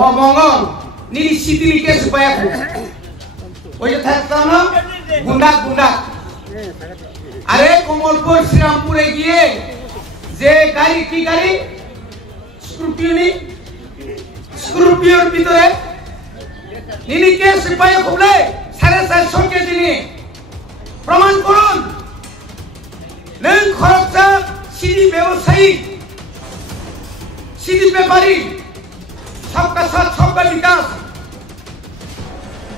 ও মঙ্গল নিরি সিদিলিকে সুপায়া ওই যে থাকতাম না গুন্ডা আরে কমলপুর শ্রীরামপুরে গিয়ে যে গাড়ি কি গাড়ি স্করপিওর ভিতরে নিরিকে সিপাহী খুবলে 450 কেজি নিয়ে প্রমাণ করুন নং খরচা সিডি ব্যবসায়ী সিডি ব্যাপারী সবকা সাথ সবকা বিকাশ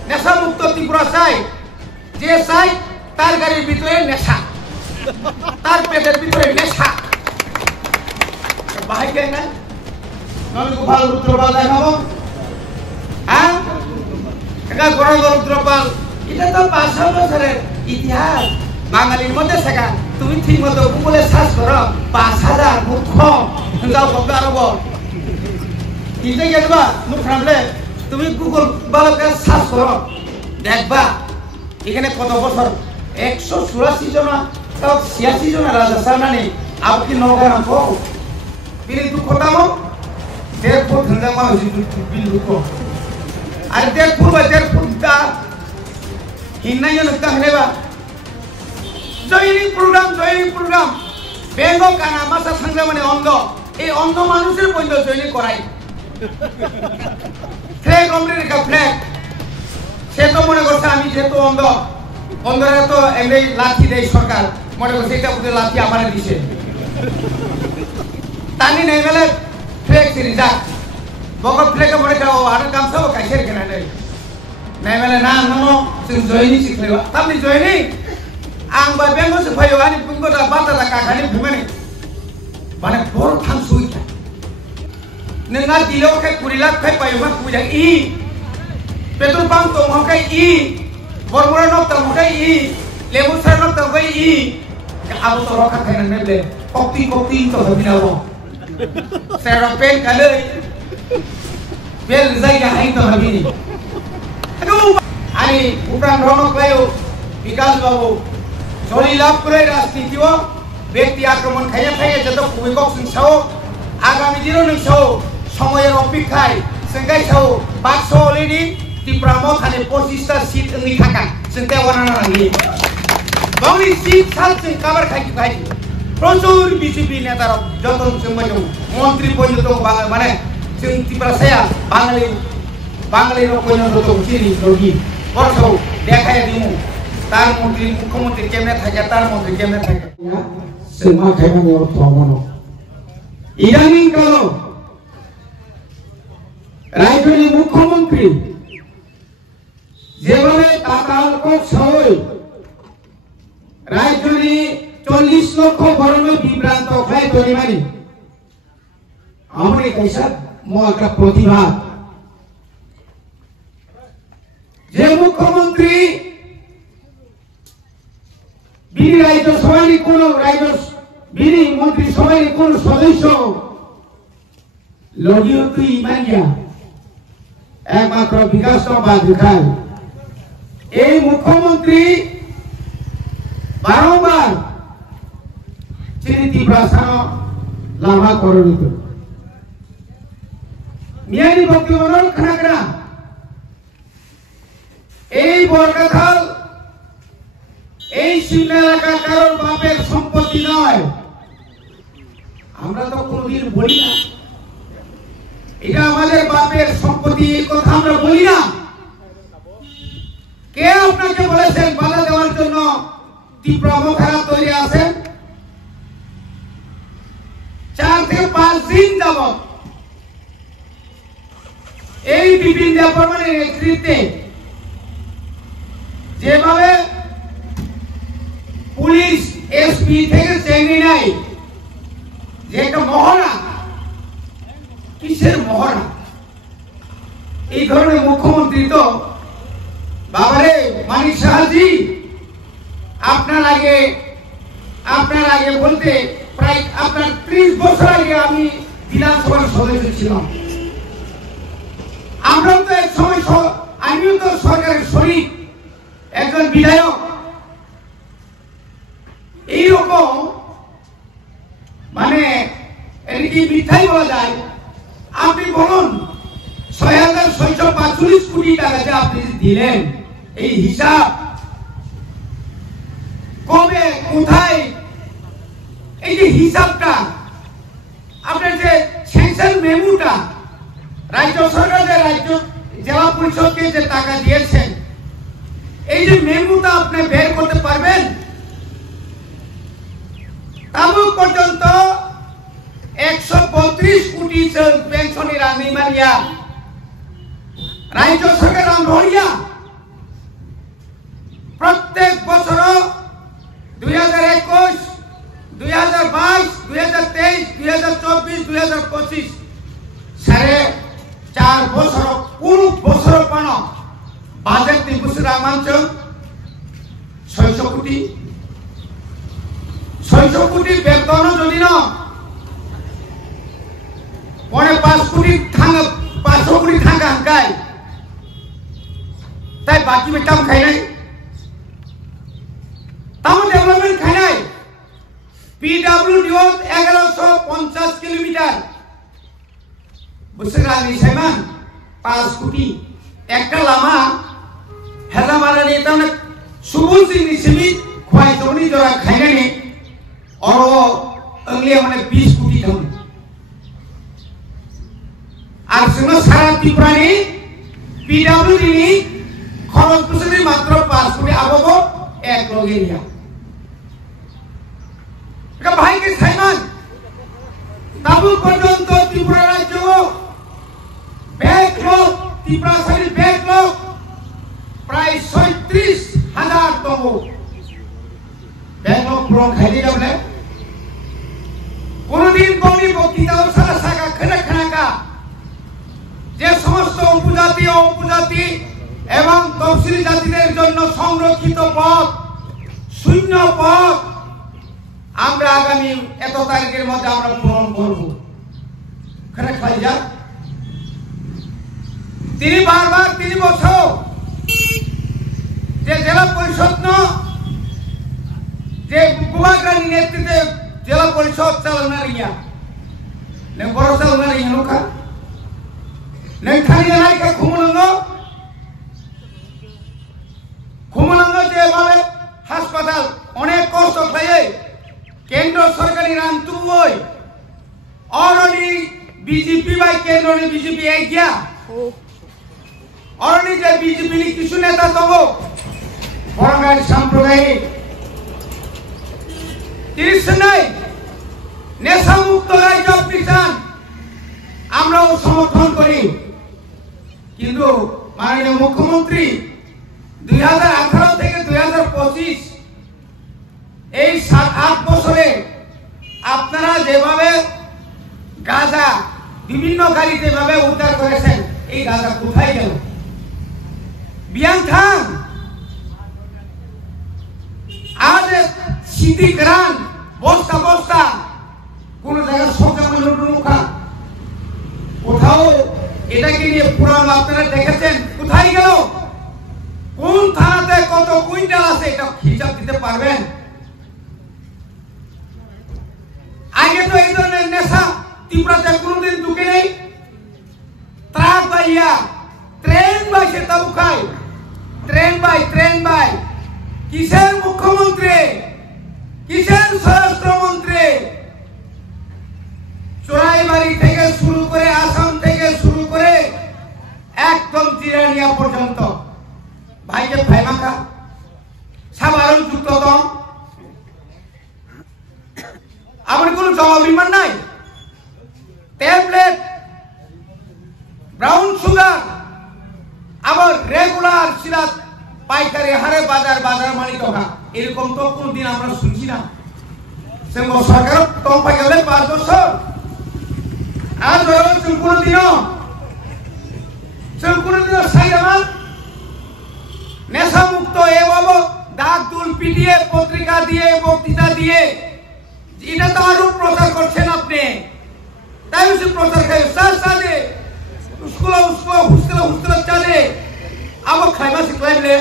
নেশা মুক্ত ত্রিপুরা চাই যে চাই তার গাড়ির ভিতরে নেশা তার পেটের ভিতরে নেশা বাহাই কেন না নবী গোপাল রুদ্রপাল দেখাবো হ্যাঁ এটা গড় রুদ্রপাল এটা তো 500 বছরের ইতিহাস বাঙালির মধ্যে শেখা তুমি ঠিক মতো গুগলে সার্চ করো 5000 মূর্খ যাও কত আরব কিনতে গেলবা মুখ খামলে তুমি গুগল বালকে সার্চ করো দেখবা এখানে কত বছর 184 জন তাও 86 জন রাজা সামনে আপনি নগরাম কো বিল দুঃখ দামো দেড়পুর ধন্দা মা বিল দুঃখ আর দেড়পুর তা হিন্নাই নক্তা হলেবা জয়নিং প্রোগ্রাম বেঙ্গ কানা মাসা থাকলে মানে অন্ধ এই অন্ধ মানুষের বন্ধ জয়নিং করাই ফ্ল্যাগ অমরিকা ফ্ল্যাগ সে তো মনে করছে আমি যেহেতু অন্ধরা তো এমনি লাঠি দেয় সরকার মনে করছে এটা বুঝে লাঠি আমার দিছে তানি নেই মেলে ফ্ল্যাগ সিরি যাক বকর ফ্ল্যাগে মনে করো আর কাম সব কাইছে কেন নেই নেই মেলে না जों জয়নি শিখলেবা তামনি জয়নি आं बा बेंगल से फैयो आनि बुंगोदा बाताला काखानि बुंगानि माने बर थांसुइ नोंहा दिलाव खाय 20 लाख खाय पायोमा बुजा इ पेट्रोल पंप तो मखाय इ बरमुरा नक तो मखाय इ लेबुसार नक तो मखाय इ आबो तो रखा खायनान मेले कक्ति तो हबिनावो सेरो पेन कालै बेल जायगा हाय तो हबिनि अदु आनि भुटान रनक लायो विकास बाबू चली लाभ करे राजनीतिओ व्यक्ति आक्रमण खाया जत कुबेকক सिंसाओ आगामी दिनो नोंसौ समयर अपेक्षाय जोंगाय सौ 500 अलरेडी टिप्रामो थाने 25 टा सीट ओंनि थाका जोंगाय वाना नांगि बावनि सीट साल जों कवर खाय प्रचुर बीजेपी नेतार जतन जोंबाय दं मन्त्रि पयनो दं माने जों टिप्रासाया बाङालि रकयनो दं सिरि लगी बरसौ देखाय दिमु तार मंत्री मुख्यमंत्री केमने থাকে तार मंत्री केमने থাকে সেমা খাইমানি অর্থ মনো ইদানিং কালো রাজ্যের মুখ্যমন্ত্রী যেভাবে টাকালক সই রাজ্যের 40 লক্ষ গরমে বিভ্রান্ত হয় তরিমানি আমাদের কাইসা একটা প্রতিভা যে মুখ্যমন্ত্রী বিনি রাজ্য সভার কোন রাজ্য বিনি মন্ত্রী সভার কোন সদস্য লজিয়তু ইমানিয়া একমাত্র বিকাশ বাদখাল এই মুখ্যমন্ত্রী বারবার চিনিতি ভাষণ লাভা করণিত মিয়ানি বক্তব্য খানাকরা এই বর্গাখাল এই সীমা এলাকা কারোর বাপের সম্পত্তি নয় আমরা তো কোনদিন বলি না এটা আমাদের বাপের সম্পত্তি এই কথা আমরা বলি না কে আপনাকে বলেছেন বাধা দেওয়ার জন্য তীব্রম খারাপ তৈরি আছেন 4 থেকে 5 দিন যাবত এই বিপিন দেববর্মানের নেতৃত্বে যেভাবে পুলিশ এসপি থেকে চেঙ্গি নাই যে একটা মহড়া কিসের মহড়া এই ধরনের মুখ্যমন্ত্রী তো বাবারে মানিক সাহাজি আপনার আগে বলতে প্রায় আপনার 30 বছর আগে আমি বিধানসভার সদস্য ছিলাম আমরাও তো এক সময় আমিও তো সরকারের শরিক একজন বিধায়ক এইরকম মানে এটি মিথ্যাই বলা যায় আপনি বলুন 6 645 কোটি টাকা যে আপনি দিলেন, এই হিসাব কবে কোথায়, এই যে হিসাবটা আপনার যে স্যাংশন মেমোটা রাজ্য সরকার যে রাজ্য জেলা পরিষদকে যে টাকা দিয়েছেন, এই যে মেমোটা আপনি বের করতে পারবেন? তাবুক পর্যন্ত 132 কোটি পেনশনের আনিমারিয়া রাজ্য সরকার রহিয়া প্রত্যেক বছর 2021, 2022, 2023, 2024, 2025 সাড়ে 4 বছর কোন বছর পান বাজেট নিবুস রামাঞ্চল 600 কোটি 600 কোটি বেতন যদি ন পরে 5 কোটি থাঙ্গা 500 কোটি থাঙ্গা হাঙ্কায় তাই বাকি বেটাম খাই নাই তাও ডেভেলপমেন্ট খাই নাই পিডব্লিউডি 1150 কিলোমিটার বুঝছেন আমি সাইমান 5 কোটি একটা লামা হেলা মারানি তাহলে সুবুল সিং নিসিমি খোয়াই জনি জরা খাইনানি और अगले মানে 20 কোটি দাম আর শুনো সারা ত্রিপুরানি পিডব্লিউডি নি খরচ পুসনি মাত্র 5 কোটি আবগো এক লগেরিয়া এটা ভাই কে সাইমান তাবু পর্যন্ত ত্রিপুরা রাজ্য ব্যাকলগ ত্রিপুরা শরীর ব্যাকলগ প্রায় ৩৭,০০০ তম ব্যাকলগ পূরণ খাইতে যাবে কোনদিন কোনি বক্তৃতা সারা সাকা খানাকা যে সমস্ত উপজাতি ও উপজাতি এবং তফসিলি জাতিদের জন্য সংরক্ষিত পদ শূন্য পদ আমরা আগামী এত তারিখের মধ্যে আমরা পূরণ করব খানা খাই যা তিনি বারবার 3 বছর যে জেলা পরিষদ যে গুবাগ্রানি নেতৃত্বে জেলা পরিষদ চালনা রিয়া নে বড় চালনা রিয়া নৌকা নে খালি নাইকা খুমুলঙ্গ যে বলে হাসপাতাল অনেক কষ্ট খাইয়ে কেন্দ্র সরকারি রান্তু ওই অরনি বিজেপি বাই কেন্দ্রনি বিজেপি এক গিয়া অরনি যে বিজেপি নি কিছু নেতা তব বড়গাড়ি সাম্প্রদায়িক নাই নেশা মুক্ত রাজ্য আপনি চান আমরাও সমর্থন করি কিন্তু মাননীয় মুখ্যমন্ত্রী 2018 থেকে 2025 এই 7-8 বছরে আপনারা যেভাবে গাঁজা বিভিন্ন গাড়ি যেভাবে উদ্ধার করেছেন এই গাঁজা কোথায় গেল বিয়াংথাং আজ সিটি গ্রান বস্তা বস্তা কোন জায়গা সরকার মুখা কোথাও এটাকে নিয়ে পুরানো আপনারা দেখেছেন কোথায় গেল কোন থানাতে কত কুইন্টাল আছে এটা হিসাব দিতে পারবেন আগে তো এই ধরনের নেশা ত্রিপুরাতে কোনোদিন ঢুকে নেই ট্রাক বাইয়া ট্রেন বাই সে তাবু খায় ট্রেন বাই কিসের মুখ্যমন্ত্রী কিসের স্বরাষ্ট্রমন্ত্রী চোরাইবাড়ি থেকে শুরু করে আসাম থেকে শুরু করে একদম জিরানিয়া পর্যন্ত ভাইকে ভাইমাখা সাধারণ যুক্ত দম আমার কোনো জবাব বিমান নাই ট্যাবলেট ব্রাউন সুগার আবার রেগুলার সিরাত পাইকারি হারে বাজার মানি টাকা এরকম তো কোনদিন আমরা শুনছি না সরকার কম পাই গেলে 5 বছর আর কোনদিনও সাইরামান নেশা মুক্ত এবং ডাক দুল পিটিয়ে পত্রিকা দিয়ে বক্তৃতা দিয়ে এটা তো আরো প্রচার করছেন আপনি তাই প্রচার খাই সাথে স্কুল হুস্তেলা চালে আবার খাইবা শিখলাইলে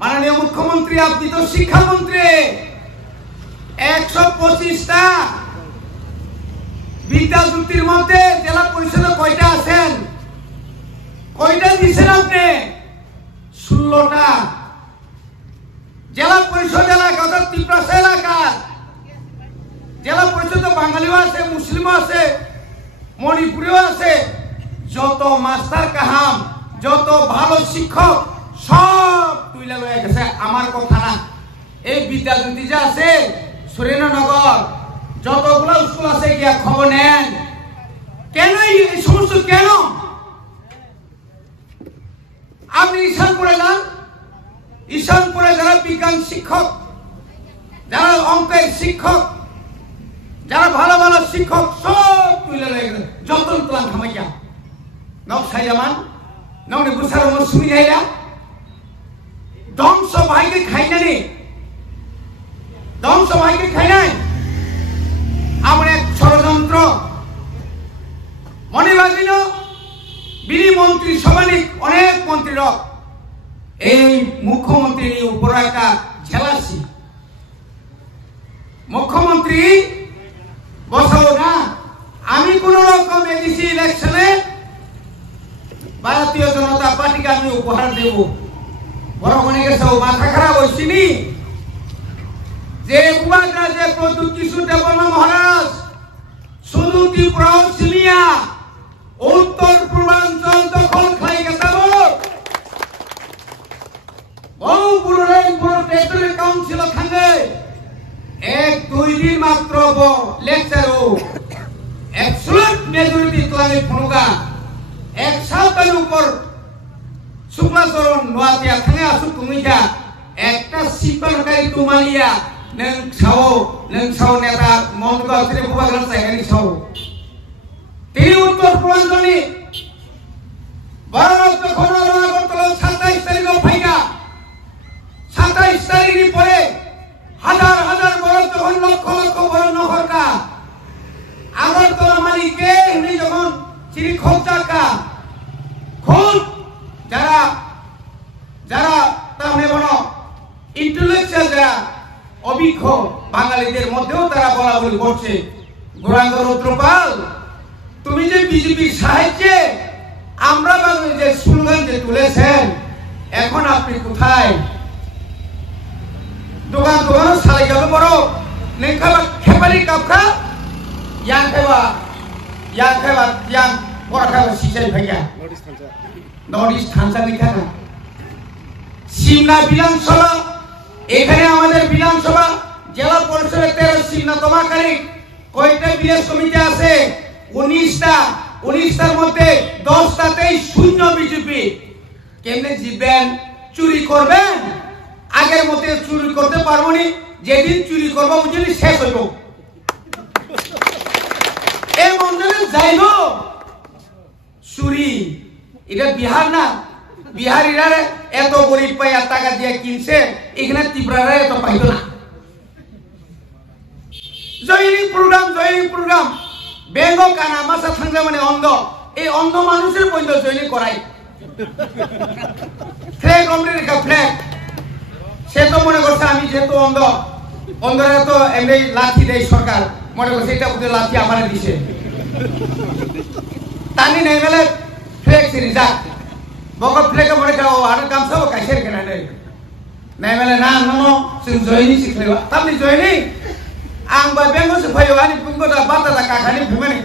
মাননীয় মুখ্যমন্ত্রী আপনি তো শিক্ষামন্ত্রী 125টা বিদ্যাজ্যোতির মধ্যে জেলা পরিষদে কয়টা আছেন দিচ্ছেন আপনি 16টা জেলা পরিষদ এলাকা, অর্থাৎ ত্রিপুরা এলাকা জেলা পরিষদ বাঙালিও আছে, মুসলিমও আছে, মণিপুরিও আছে। যত মাস্টার কাহাম, যত ভালো শিক্ষক সব তুইলা লয়ে গেছে। আমার কথা না, এই বিদ্যাজ্যোতি যে আছে সুরেন্দ্রনগর, যতগুলো স্কুল আছে গিয়া খবর নেন। কেন এই সমস্ত? কেন আপনি ঈশানপুরে যান, ঈশানপুরে যারা বিজ্ঞান শিক্ষক, যারা অঙ্কের শিক্ষক, যারা ভালো ভালো শিক্ষক সব তুলে লয়ে গেছে। যতন প্লান খামাইয়া নক সাইজামান নক বুসার মৌসুমি যাইয়া ধ্বংস ভাইকে খাই না রে, ধ্বংস ভাইকে খাই নাই। আমার এক ষড়যন্ত্র মনে লাগিল। বিলি মন্ত্রী সভানি অনেক মন্ত্রীর এই মুখ্যমন্ত্রীর উপর একটা ঝেলাসি। মুখ্যমন্ত্রী বসাও না, আমি কোন রকম এডিসি ইলেকশনে ভারতীয় জনতা পার্টিকে আমি উপহার দেব। বড় মনে গেছে মাথা খারাপ হয়েছিনি যে বুয়াগ্রা যে প্রদ্যুৎ কিশোর দেববর্মা মহারাজ শুধু ত্রিপুরা সিমিয়া উত্তর পূর্বাঞ্চল দখল খাই গেছে। বহু পুরোলেন পুরো টেরিটরি কাউন্সিল খাঙ্গে 1-2 দিন মাত্র লেকচারও অ্যাবসলিউট মেজরিটি ক্লাবে ফনুগা এক সালটার উপর শুক্লাচরণ নোয়াতিয়া থাঙে আসু তুমিকা একটা সিপালকারী তুমালিয়া নং সাও নেতা মন্ত্রী শ্রী বুবাগ্রাম সাহেবের সাও তিনি উত্তর পূর্বাঞ্চলে বারাণসী খোড়ালা আগরতলা 27 তারিখে ফাইগা 27 তারিখের পরে হাজার হাজার বড় যখন লক্ষ লক্ষ বড় নহরকা আগরতলা মালিককে উনি যখন শ্রী খোঁচাকা খুব যারা যারা তাহলে বড় ইন্টেলেকচুয়াল যারা অভিজ্ঞ বাঙালিদের মধ্যেও তারা বলা বলি করছে, গৌরাঙ্গ রুদ্রপাল তুমি যে বিজেপির সাহায্যে আমরা বাঙালি যে স্লোগান যে তুলেছেন এখন আপনি কোথায়? দোকান দোকানও সালাই যাবে বড় নেখাবা খেপালি কাপখা ইয়াং খাইবা ইয়াং বড় খাইবা সিসাই ভাইয়া নর্থ ইস্ট থানসা লিখা না। সিমনা বিধানসভা, এখানে আমাদের বিধানসভা জেলা পরিষদের 13 সিমনা তোমাকারী কয়টা বিলেজ কমিটি আছে? 19টার মধ্যে 10টাতেই শূন্য বিজেপি। কেমনে জিতবেন? চুরি করবেন? আগের মতে চুরি করতে পারবো নি, যেদিন চুরি করবো বুঝলি শেষ হইব। এই মন্দিরে যাইব চুরি। এটা বিহার না, বিহারিরা এত গরিব পাই আর টাকা দিয়ে কিনছে, এখানে ত্রিপুরারা এত পাইতো না। জয়নিং প্রোগ্রাম বেঙ্গ কানা মাসা থাকলে মানে অন্ধ, এই অন্ধ মানুষের পর্যন্ত জয়নিং করাই। ফ্ল্যাগ অমরিকা ফ্ল্যাগ, সে তো মনে করছে আমি যেহেতু অন্ধরা তো এমনি লাঠি দেয় সরকার, মনে করছে এটা বুঝে লাঠি আমার দিছে। তানি নেই মেলে ফ্ল্যাগ সিরিজাক বকর ফ্ল্যাগে মনে খাও আর কাম সব কাছের কেনা নেই নেই মেলে না নো সিং জয়নি শিখলেবা তামনি জয়নি আং বা বেঙ্গল সে ফাইও আনি পুঙ্গটা বাতালা কাখানি ভুমেনি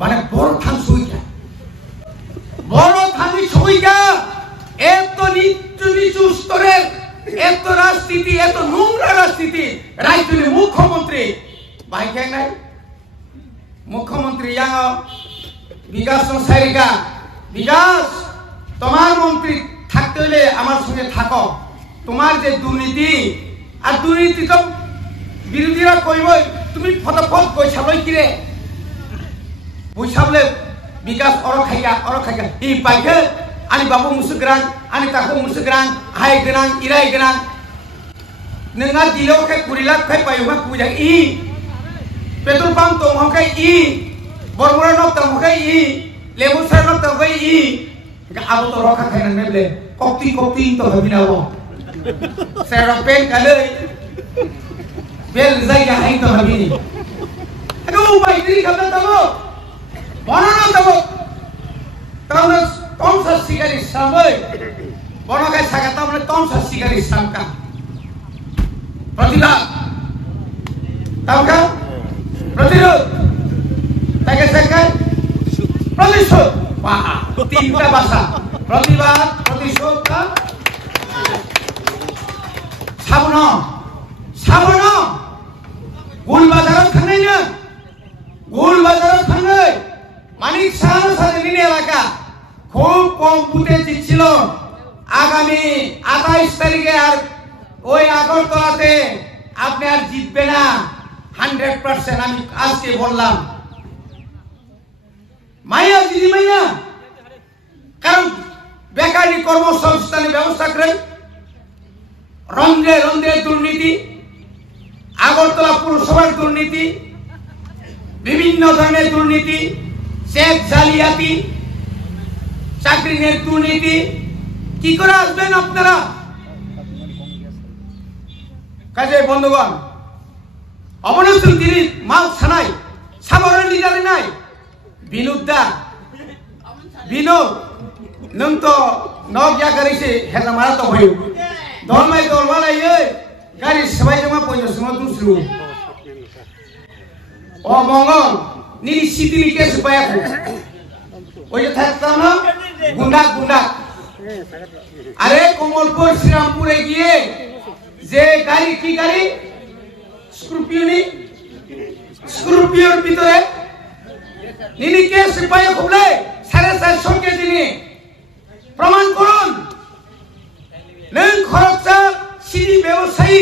মানে বড় থান সুইকা, বড় থানি সুইকা। এত নিচু স্তরের এত রাজনীতি, এত নোংরা রাজনীতি রাজ্যের মুখ্যমন্ত্রী ভাইকে নাই। মুখ্যমন্ত্রী ইয়াং বিকাশ সারিকা, বিকাশ তোমার মন্ত্রী থাকতে হলে আমার সঙ্গে থাকো। তোমার যে দুর্নীতি আর দুর্নীতি তো বিরোধীরা কইব তুমি ফটাফট বৈশাবই কিরে বৈশাবলে বিকাশ অর খাইকা ই পাইকে আনি বাবু মুসুগ্রাং আনি তাকো মুসুগ্রাং হাই গ্রাং ইরাই গ্রাং नोंना दिलाव खाय 20 लाख खाय पायो हा पूजा इ पेट्रोल पंप तो हखाय इ बरमुरा नक तो हखाय इ लेबुसार नक तो हखाय इ आबो तो रखा खाय नन मेबले कक्ति तो हबिनावो सेरा पेन कालै बेल जायगा हाय तो हबिनि अगो बाय दिरि खाबना तबो बनाना तबो ताउना कौन सा salamoi bono kai sagata mane tom sasikari samka प्रतिभा ताका प्रतिरोध ताके सेकंड प्रतिशोध वाह तीनटा भाषा प्रतिभा प्रतिशोध का साबुन साबुन गुल बाजाराव थांनायनो गुल बाजाराव थांनाय मानिक सानो सानो एलाका খুব কম বুথে জিতছিল আগামী 28 তারিখে আর ওই আগরতলাতে আপনি আর জিতবে না 100% আমি আজকে বললাম মাইয়া দিদি মাইয়া কারণ বেকারি কর্মসংস্থানের ব্যবস্থা করে রন্ধ্রে রন্ধ্রে দুর্নীতি আগরতলা পুরসভার দুর্নীতি বিভিন্ন ধরনের দুর্নীতি চেক জালিয়াতি চাকরির দুর্নীতি কি করে আসবেন আপনারা কাজে বন্ধুগণ অবনসন তিনি মাল ছানাই সাবরণ লিডারে নাই বিনুদ্দা বিনোদ নং তো নগিয়া করিছে হেনা মারা তো হইও দলমাই দলবালাই এই গাড়ি সবাই জমা পয়সা সময় দুসরু ও মঙ্গল নিরি সিদিলি কেস পায়া ওই যে থাকতাম না গুন্ডা গুন্ডা আরে কমলপুর শ্রীরামপুরে গিয়ে যে গাড়ি কি গাড়ি স্করপিওর ভিতরে নিনিকে সিপাহী খুবলে 450 কেজি নিয়ে প্রমাণ করুন নং খরচা সিডি ব্যবসায়ী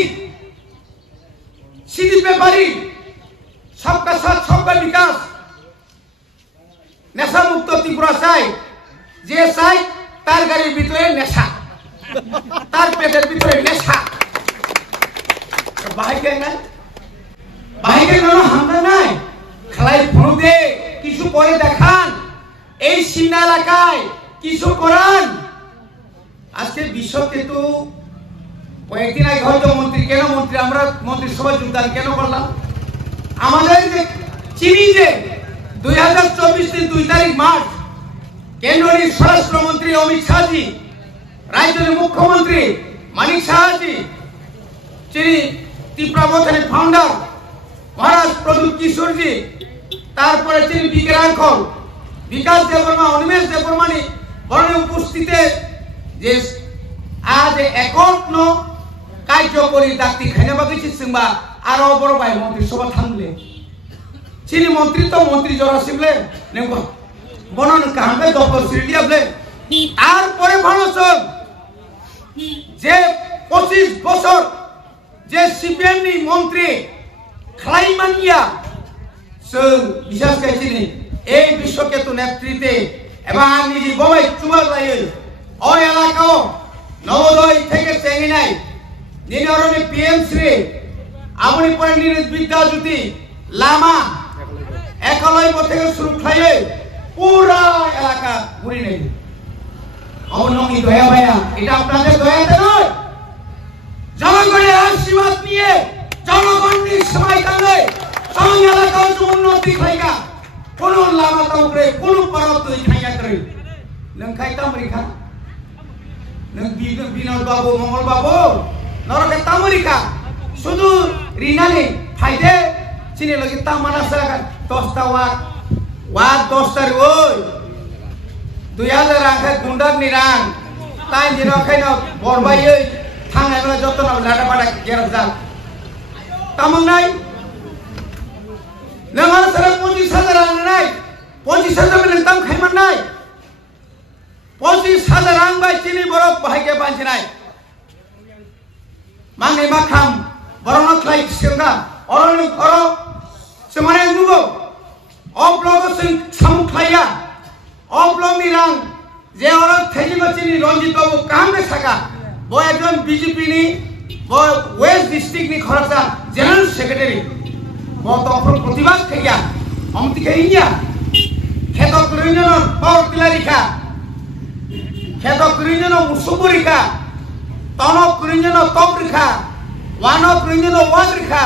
সিডি ব্যাপারী সবকা সাথ সবকা বিকাশ নেশা মুক্ত ত্রিপুরা চাই যে চাই তার গাড়ির ভিতরে নেশা তার পেটের ভিতরে নেশা বাহিকে নাই বাহিকে কোনো হামলা নাই খালাই ফোন দে কিছু করে দেখান এই সীমা এলাকায় কিছু করান আজকে বিশ্বকেতু কয়েকদিন আগে হয়তো মন্ত্রী কেন মন্ত্রী আমরা মন্ত্রিসভায় যোগদান কেন করলাম আমাদের যে চিনি যে 2024 2 তারিখ মার্চ কেন্দ্রীয় স্বরাষ্ট্রমন্ত্রী অমিত শাহজি রাজ্যের মুখ্যমন্ত্রী মানিক সাহাজি যিনি ত্রিপুরা মোথানের ফাউন্ডার মহারাজ প্রদীপ কিশোরজি তারপরে তিনি বিকে রাখল বিকাশ দেববর্মা অনিমেষ দেববর্মানি বরণে উপস্থিতে যে আজ একত্ন কার্যকরী দায়িত্ব খাইনা বাকি সিংবা আরো বড় ভাই মন্ত্রিসভা থামলে চিনি মন্ত্রী তো মন্ত্রী জরা সিমলে নেব বনন কামে দপ্তর সিডিয়াবলে তারপরে ভানসন যে 25 বছর যে সিপিএম নি মন্ত্রী খালাইমানিয়া সং বিশেষ কাইছিনি এই বিশ্বকেতু নেতৃত্বে এবং নিজে ববাই চুমার লাইয়ে ওই এলাকাও নবোদয় থেকে চেঙ্গিনাই নিনরনে পিএমসি আমনি পরে নিরিত বিদ্যাজ্যোতি লামা একলয় থেকে শুরু খাইয়ে পুরা এলাকা ঘুরি নেই অবনমি দয়া ভাইয়া এটা আপনাদের দয়াতে নয় জনগণের আশীর্বাদ নিয়ে জনগণের সবাই কালে সং এলাকাও উন্নতি খাইগা কোন লামা তাউরে কোন পরত খাইয়া করে নং খাইতাম রেখা নং বিনোদ বাবু মঙ্গল বাবু নরকে তামরিকা শুধু রিনালে ফাইদে চিনে লাগি তামানা সারা 10টা ওয়াট 10টার ওই 2000 রাখে গুন্ডার নিরাং তাই দিন খাইন বরবাই থাঙ্গাই বলে যত না লাটা পাটা গেরব যা তামং নাই নমার সারা 25000 আন নাই 25000 মিলে তাম খাইমান নাই 25000 আং বাই চিনি বরফ ভাইকে বাঁচি নাই মাঙ্গে মাখাম বরণ খাই সেঙ্গা অরণ অর সেমানে নুগো অব্লগ সিং সামুখাইয়া অব্লগ নিরাং যে অর থেজিব চিনি রঞ্জিত বাবু কামে থাকা ও একজন বিজেপি নি ও ওয়েস্ট ডিস্ট্রিক্ট নি খরচা জেনারেল সেক্রেটারি ও তখন প্রতিবাদ থেকিয়া অমতি খেইয়া খেত করিজন পাওয়ার টিলারিখা খেত করিজন উসুবরিখা তনক করিজন তপ রেখা ওয়ানক করিজন ওয়ান রেখা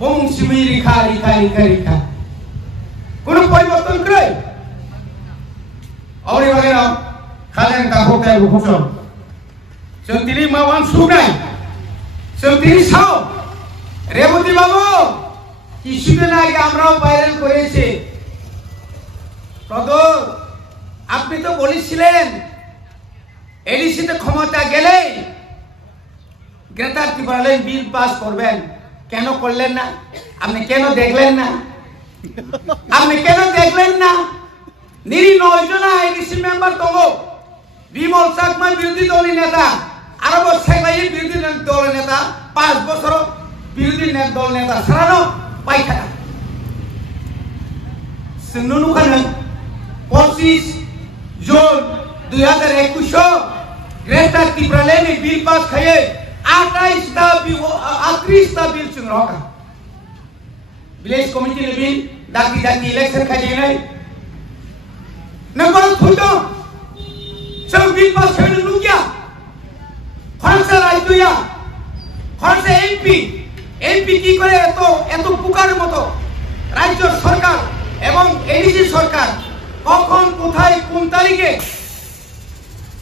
বংশী রেখা রেখা রেখা রেখা কোন পরিবর্তন করে और वगैरह खाले hoktai bukhom जों दिनै मावान सुनाय जों दिनै साव রেবতী বাবু কিছুদিন আগে আমরাও ভাইরাল করেছি প্রদর আপনি তো বলেছিলেন এডিসিতে ক্ষমতা গেলে গ্রেটার ত্রিপুরাল্যান্ড বিল পাস করবেন কেন করলেন না আপনি কেন দেখলেন না আপনি কেন দেখলেন না নিরি 9 জন এডিসি মেম্বার তঙ্গ বিমল চাকমা বিরোধী দলের নেতা আরব সেগাই বিরোধী দলের নেতা 5 বছর বিরোধী দল নেতা সারানো পাইখানা जोंनो नुखानो 25 जुन 2021 ग्रेटर ত্রিপুরাল্যান্ড बिल पास खाये 28 ता बिल जों रखा विलेज कमिटी ने बिल दाकी इलेक्शन खाये नंबर फुटो जों बिल पास खाये नुकिया खरसा रायतुया खरसा एमपी की करे এত পুকার মতো রাজ্য সরকার এবং এডিসি সরকার কখন কোথায় কোন তারিখে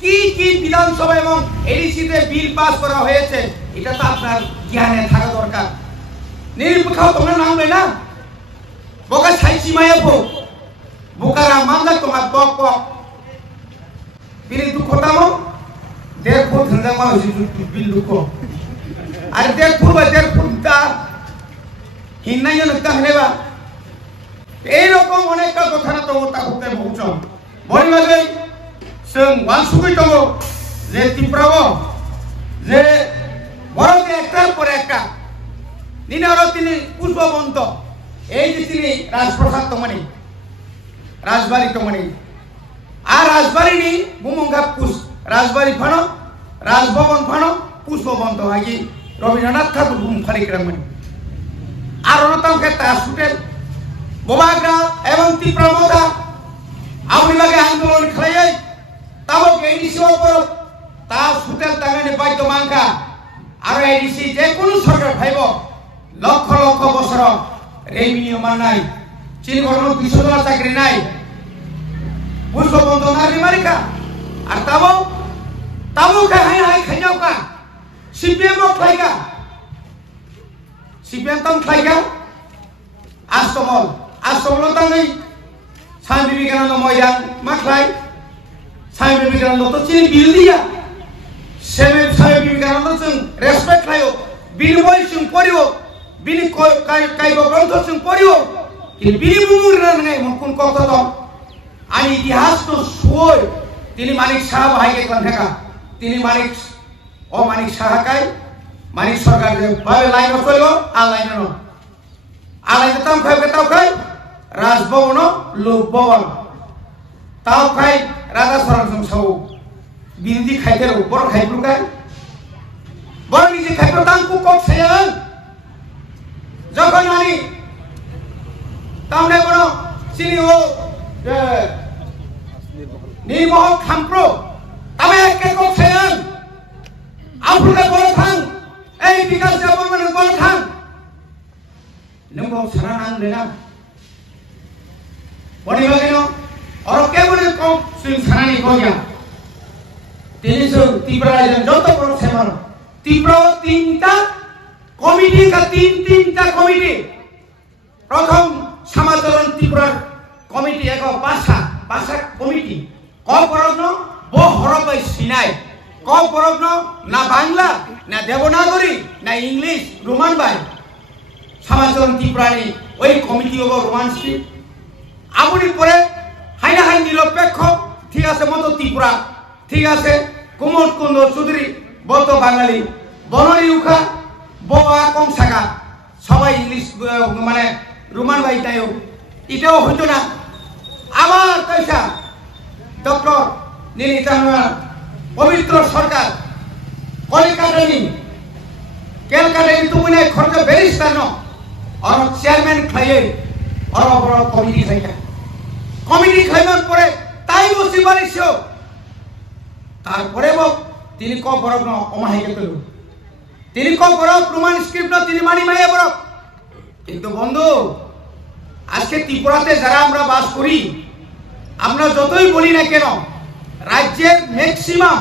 কি বিধানসভা এবং এডিসিতে বিল পাস করা হয়েছে এটা তো আপনার জ্ঞানে থাকা দরকার নিরপেক্ষ তোমরা নামবে না বকা ছাইছি মায়াবো বুকারা মামলা তোমার বক বিল দুঃখতামো দেড় ধন্দা মা বিল দুঃখ আর দেড় ফুটা হিন্নাই নক্তা হলেবা এইরকম অনেক কথা না তো তা হতে বহুছ বলি লাগে जों वानसुगै दङ जे ত্রিপুরাও যে বড়কে একটার পর একটা নিনারো তিনি পুষ্পবন্ত এই যে তিনি রাজপ্রসাদ তমনি রাজবাড়ি তমনি আর রাজবাড়ি নি বুমঙ্গা পুষ রাজবাড়ি ফানো রাজভবন ফানো পুষ্পবন্ত হাগি রবীন্দ্রনাথ ঠাকুর বুম ফালিগ্রামনি আর অনতামকে তাস হোটেল বোবাগ্রা এবং ত্রিপুরা মদা আপনি লাগে আন্দোলন খাইয়ে তাও এডিসি উপর তাস হোটেল তাঙ্গানি বাইতো মাঙ্কা আর এডিসি যে কোন সরকার ভাইব লক্ষ লক্ষ বছর রেভিনিউ মান নাই চীন গরম 200 ডলার চাকরি নাই পুষ্পবন্ত নারী মারিকা আর তাও হাই খাইনাও কা সিপিএম খাইগা সিপিএম তাম খাইগা আস্তমল তাঙ্গই স্বামী বিবেকানন্দ ময়দান মাখলাই স্বামী বিবেকানন্দ তো চিনি বিল দিয়া স্বামী বিবেকানন্দ जों রেসপেক্ট খাইও বিনি বই जों পড়িও বিনি কাইব গ্রন্থ जों পড়িও কিন্তু বিনি বুমুর নাই কোন কথা তো আমি ইতিহাস তো শুই তিনি মানিক সাহা ভাইকে কোন থাকা তিনি মানিক সাহাকাই মানিক সরকার যে ভাবে লাইন চললো আর লাইন ন আলাইতে তাম খাই রাজভবন লোকভবন তাও খাই রাজা সরঞ্জাম সাউ বিরোধী খাইতে বড় খাইব্লুকাই বড় নিজে খাইব্ল তামকু কক সায়ান যখন আমি তামনে বড় চিনি ও নির্মহল খামপ্রো তামে একে কক সায়ান আফ্রিকা বড় থাং এই বিকাশ যাবর মানে বড় থাং नंगौ सारा नांग लेना बड़ी बात है और क्या बोले कौन सिंह सारा नहीं कोया तीन सौ तीव्र जो तो करो सेवन तीव्र तीन टा कमिटी का तीन टा कमिटी प्रथम समाजरण तीव्र कमिटी एक पासा कमिटी कौ परग्न बो हरबाई सिनाय कौ परग्न ना बांग्ला ना देवनागरी ना इंग्लिश रोमान बाई समाजरण ত্রিপুরানি ওই কমিটি হবো রোমান্সি আপনি পরে হাইনা হাই নিরপেক্ষ ঠিক আছে মতো ত্রিপুরা ঠিক আছে কুমোদ কুন্দ চৌধুরী বত বাঙালি বনরি উখা বোয়া কংসাকা সবাই ইংলিশ মানে রোমান ভাই তাইও এটাও হইতো না আবার পয়সা ডক্টর নীলিতাঙ্গা পবিত্র সরকার কলিকাতানি ক্যালকাটানি তুমি খরচ ব্যারিস্টার ন और चेयरमैन खाइए और बड़ा कमिटी खाइबार परे ताई बसि पारिछो तार परे बो तिनि क बरक न अमाहाइके कइलो तिनि क बरक प्रमाण स्क्रिप्ट न तिनि मानि माइया बरक किन्तु बंधु আজকে ত্রিপুরাতে যারা আমরা বাস করি আমরা যতই বলি না কেন রাজ্যের ম্যাক্সিমাম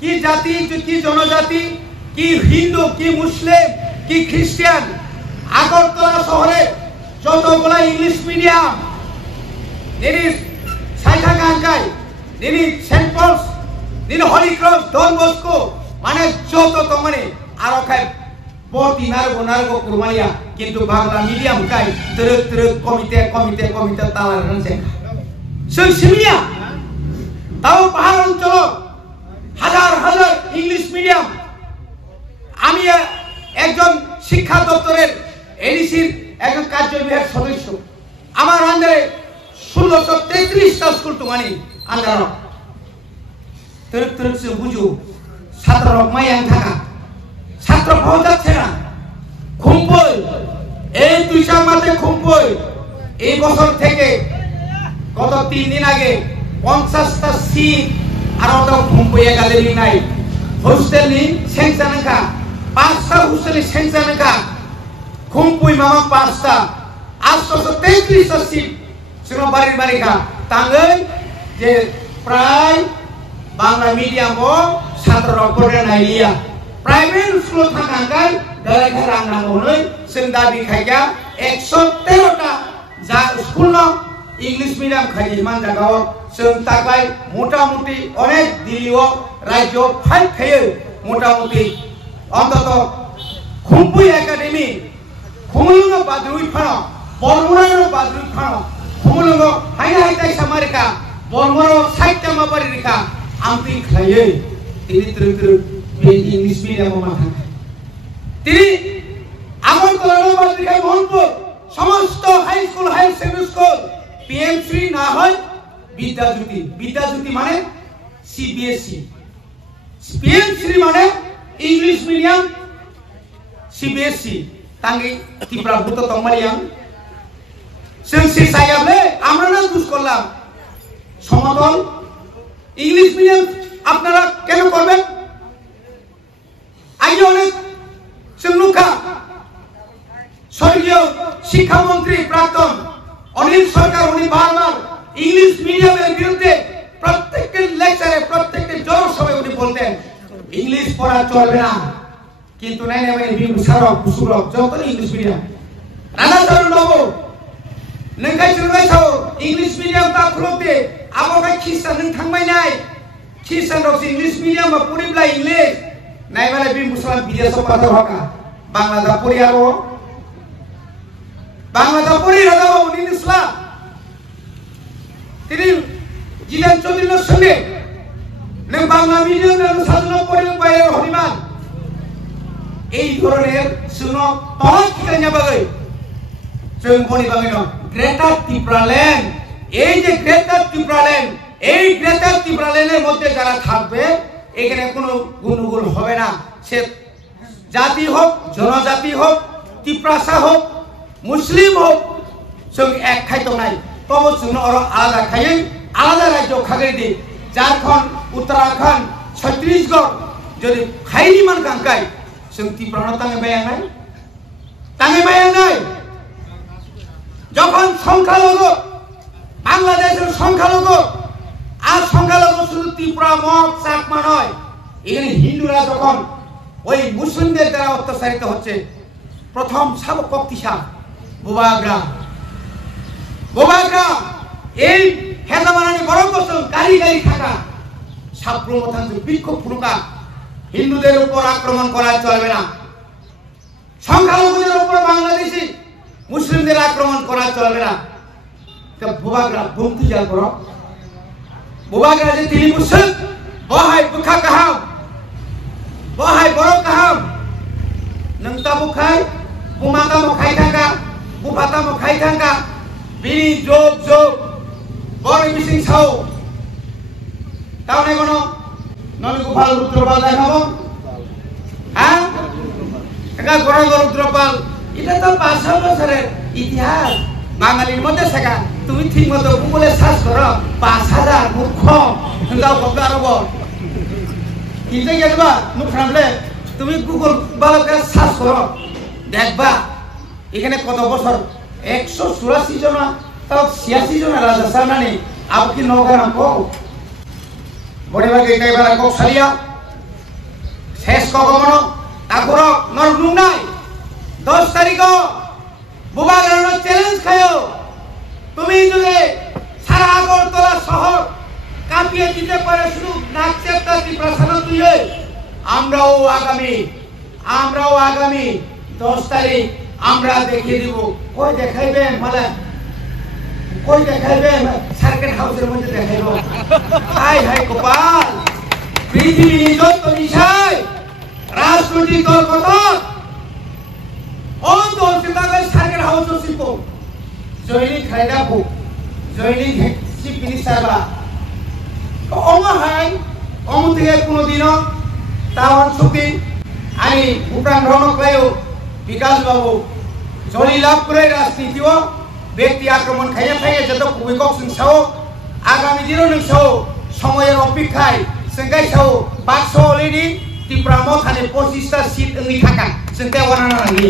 কি জাতি কি জনজাতি কি হিন্দু কি মুসলিম কি খ্রিস্টান আগরতলা শহরে যতগুলা ইংলিশ মিডিয়াম যিনি সাইথাকাঙ্কাই যিনি সেন্ট পলস যিনি হলি ক্রস ডন বস্কো মানে যত তো মানে আরো খাই বটি নারগো কুরমাইয়া কিন্তু বাংলা মিডিয়াম কাই তরক কমিতে তালা রানছে সিমিয়া তাও পাহাড় অঞ্চল হাজার ইংলিশ মিডিয়াম আমি একজন শিক্ষা দপ্তরের এডিসির একজন কার্য বিভাগ সদস্য আমার আন্ডারে 1633টা স্কুল তো মানে আন্ডার তরক বুঝু ছাত্র মাইয়াং থাকা ছাত্র পাওয়া যাচ্ছে না খুম্পই এই তুইশার মাঠে খুম্পই এই বছর থেকে গত 3 দিন আগে 50টা সিট আর ওটা খুম্পই একাডেমি নাই হোস্টেলি সেংসানকা 5টা হোস্টেলি সেংসানকা খুম্পই মামা 5টা 833টা সিট সেনো বাড়িকা তাঙ্গই যে প্রায় বাংলা মিডিয়াম ও ছাত্র পড়ে নাইলিয়া प्राइवेट स्कूल थांगांगाय दालाय रांनांगौनै जों दाबि खायगा 113टा जा स्कूल न इंग्लिश मीडियम खायि मानजागाव जों ताबाय मोटामुटी अनेक दिल्लीआव राज्य फाइट खायो मोटामुटी अन्तत खुम्पुई एकाडेमी खुमुलुंग बाद्रुइ फानो बरमुरानो बाद्रुइ फानो खुमुलुंग हायना सामारिका बरमुराव 60टा माबारि रेखा आमति खायो तिनि त्रुत्रु इंग्लिश मीडियम माथा তিনি আগরতলা বালিকা মোহনপুর সমস্ত high school higher secondary school PMC না হয় বিদ্যাজ্যোতি মানে সিবিএসই পিএমসি মানে ইংলিশ মিডিয়াম সিবিএসই তাঙ্গি ত্রিপুরা ভূত তমালিয়াম সেন্সি সাইয়াবলে আমরা না দুষ করলাম সমতল ইংলিশ মিডিয়াম আপনারা কেন করবেন আইও অনেক সিংলুকা স্বর্গীয় শিক্ষামন্ত্রী প্রাক্তন অনিল সরকার উনি বারবার ইংলিশ মিডিয়ামের বিরুদ্ধে প্রত্যেকটা লেকচারে প্রত্যেকটা জনসভায় উনি বলতেন ইংলিশ পড়া চলবে না কিন্তু নাই না বিমুসারক কুসুরক যত ইংলিশ মিডিয়াম রানাচরণ বাবু নংখাই চুরবাই সাও ইংলিশ মিডিয়াম তা খুলতে আবহাওয়া খ্রিস্টান নং থাंबाय নাই খ্রিস্টান রক ইংলিশ মিডিয়াম বা পড়িब्ला इंग्लिश नायबाले बे मुसलमान विदेशआव पाठा हका बांग्ला परियारो बांग्ला परियारो उनिसला তিনি জিলান চৌধুরীর সঙ্গে নং বাংলা মিডিয়াম সাধনা পরিবার বাইরে হরিমান এই ধরনের শুনো তখন ঠিকানা বাগৈ जों বনি বাগৈ গ্রেটার ত্রিপুরাল্যান্ড এই যে গ্রেটার ত্রিপুরাল্যান্ড এই গ্রেটার ত্রিপুরাল্যান্ডের মধ্যে যারা থাকবে এখানে কোনো গুণগুণ হবে না সে জাতি হোক জনজাতি হোক ত্রিপ্রাসা হোক মুসলিম হোক जों এক খাইতো নাই তবে जों আলাদা খাই আলাদা রাজ্য খাগৈ দি ঝাড়খণ্ড উত্তরাখণ্ড ছত্তিশগড় যদি খাইনি মান কাঙ্কাই जों ত্রিপুরা তাঙ্গে বায়া নাই যখন সংখ্যালঘু বাংলাদেশের সংখ্যালঘু আর সংখ্যালঘু শুধু ত্রিপুরা মগ চাকমা নয় এখানে হিন্দুরা যখন ওই মুসলিমদের দ্বারা অত্যাচারিত হচ্ছে প্রথম শাবক কক্তিসা বোবাগ্রাম এই হেদামারানি বড় বছর গাড়ি থাকা সাপ্রমথান বিক্ষোভ ফুলকা হিন্দুদের উপর আক্রমণ করা চলবে না সংখ্যালঘুদের উপর বাংলাদেশি মুসলিমদের আক্রমণ করা চলবে না বোবাগ্রাম বন্ধু যা করো বোবাগ্রাম যে তিনি মুসলিম বহাই বুখা কাহাম বহাই বড় কাহাম নংতা বুখাই বুমাতা মখাই থাকা বুফাতা মখাই থাকা বিনি যোগ বড় মিসিং ছাও তাহলে কোনো নবী গোপাল রুদ্রপাল দেখাবো হ্যাঁ একা গড় রুদ্রপাল এটা তো 500 বছরের ইতিহাস বাঙালির মধ্যে শেখা তুমি ঠিক মতো গুগলে সার্চ করো 5000 মূর্খ দাও কত আরব কিনতে গেলবা মুখ সামলে তুমি গুগল বালকে সার্চ করো দেখবা এখানে কত বছর 184 জন তাও 86 জন রাজা সামনে আপনি নগরাম কো বড়িবাগে কাইবারা কক সালিয়া শেষ কগমনো তাকুরক নরগুং নাই 10 তারিখ বুবাগারণ চ্যালেঞ্জ খায়ো তুমি যদি সারা আগরতলা শহর কাঁপিয়ে দিতে পারে শুধু নাকচেপ্তা ত্রিপ্রাসাদ তুলে আমরাও আগামী 10 তারিখ আমরা দেখিয়ে দিব কই দেখাইবেন মানে কই দেখাইবেন সার্কিট হাউসের মধ্যে দেখাইব হাই হাই কপাল পৃথিবী যত বিষয় রাজনৈতিক দল কত ও দল চিন্তাকে সার্কিট হাউস শিল্প জৈনিক খাইদাবু জৈনিক চিফ মিনিস্টার বা অমহাই অমুদিকে কোনোদিনও টাউন ছুটি আমি ভুটান ভ্রমণ করেও বিকাশ বাবু জলি লাভ করে রাজনীতিও ব্যক্তি আক্রমণ খাইয়ে খাইয়ে যত ভূমিকক সিংসাও আগামী দিনও নংসাও সময়ের অপেক্ষায় সেঙ্গাইসাও 500 অলরেডি ত্রিপুরা মথানে 25টা সিট ওই থাকা সেঙ্গাই ওয়ানানা নাগি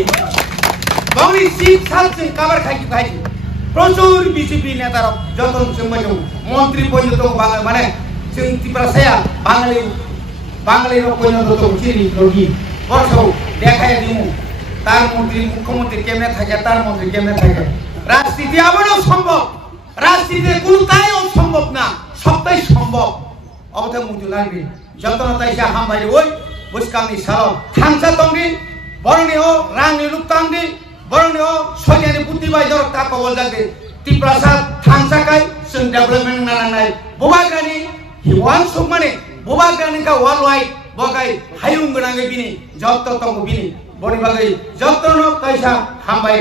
বাংলি সিট সাল जों কাভার খাইকি খাইকি প্রচুর বিজেপি নেতারা যত जों মন্ত্রী পর্যন্ত মানে जों ত্রিপুরা সায়া বাঙালির পর্যন্ত তো চিনি রোগী বর্ষও দেখায় দিমু তার মন্ত্রী মুখ্যমন্ত্রী কেমনে থাকে তার মন্ত্রী কেমনে থাকে রাজনীতি আবারও সম্ভব রাজনীতি কোনটাই অসম্ভব না সবটাই সম্ভব অবথা মুজু লাগবে যতন তাইসা হামবাই ওই বুসকাংনি সাল থাংসা তংনি বরণীয় রাংনি রূপতাংনি বরণীয় সৈন্যনি বুদ্ধিবাই দরক তা কবল যাবে ত্রিপ্রাসাদ থাংসাকাই जों डेभलपमेंट नानाय बुबाग्रानि हिवान सुकमाने बुबाग्रानि का वर्ल्डवाइड बगाय हायुं गोनाङै बिनि जत्त तंग बिनि बनि बागै जत्तनो ताइसा हामबाय